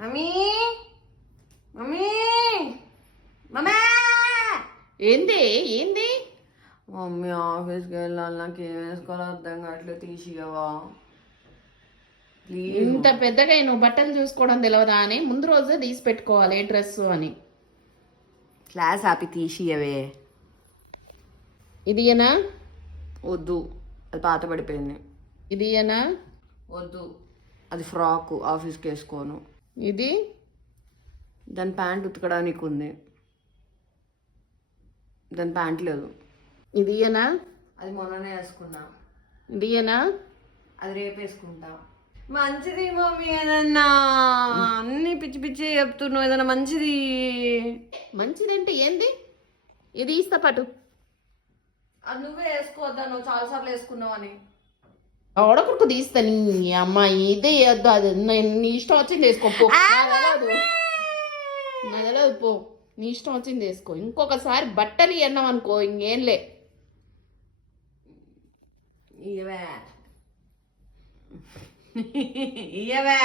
Mummy mummy మమ్మా ఏంది ఏంది మమ్మీ ఆఫీస్కి వెళ్ళాలి, నాకు ఏం వేసుకోవాలో అర్థం కావట్లేదు, తీసియవా ప్లీజ్. ఇంత పెద్దగా నువ్వు బట్టలు చూసుకోవడం తెలియదా అని ముందు రోజే తీసి పెట్టుకోవాలి డ్రెస్ అని. క్లాస్ ఆపి తీసియవే. ఇది ఏనా? వద్దు, అది పాత పడిపోయింది. ఇది ఏనా? వద్దు, అది ఫ్రాక్, ఆఫీస్కి వేసుకోను. ఇది దాని ప్యాంట్ ఉతకడానికి ఉంది, దాని ప్యాంట్ లేదు. ఇది ఏనా? అది మొన్ననే వేసుకున్నా. ఇది ఏనా? అది రేపు వేసుకుంటా. మంచిది మమ్మీ, ఏదన్నా అన్ని పిచ్చి పిచ్చి చెప్తున్నావు, ఏదన్నా మంచిది. మంచిదంటే ఏంది? ఇది ఇస్తా పటు. అది నువ్వే వేసుకోవద్దా, నువ్వు చాలాసార్లు వేసుకున్నావు అని. ఒడకొడుకు తీస్తా. నీ అమ్మాయి ఇదే వద్దు, అది నీ ఇష్టం వచ్చింది వేసుకో పో. నాకు తెలియదు పో, నీ ఇష్టం వచ్చింది వేసుకో. ఇంకొకసారి బట్టలు అన్నాం అనుకో ఇంకేంలే. ఇవే ఇవే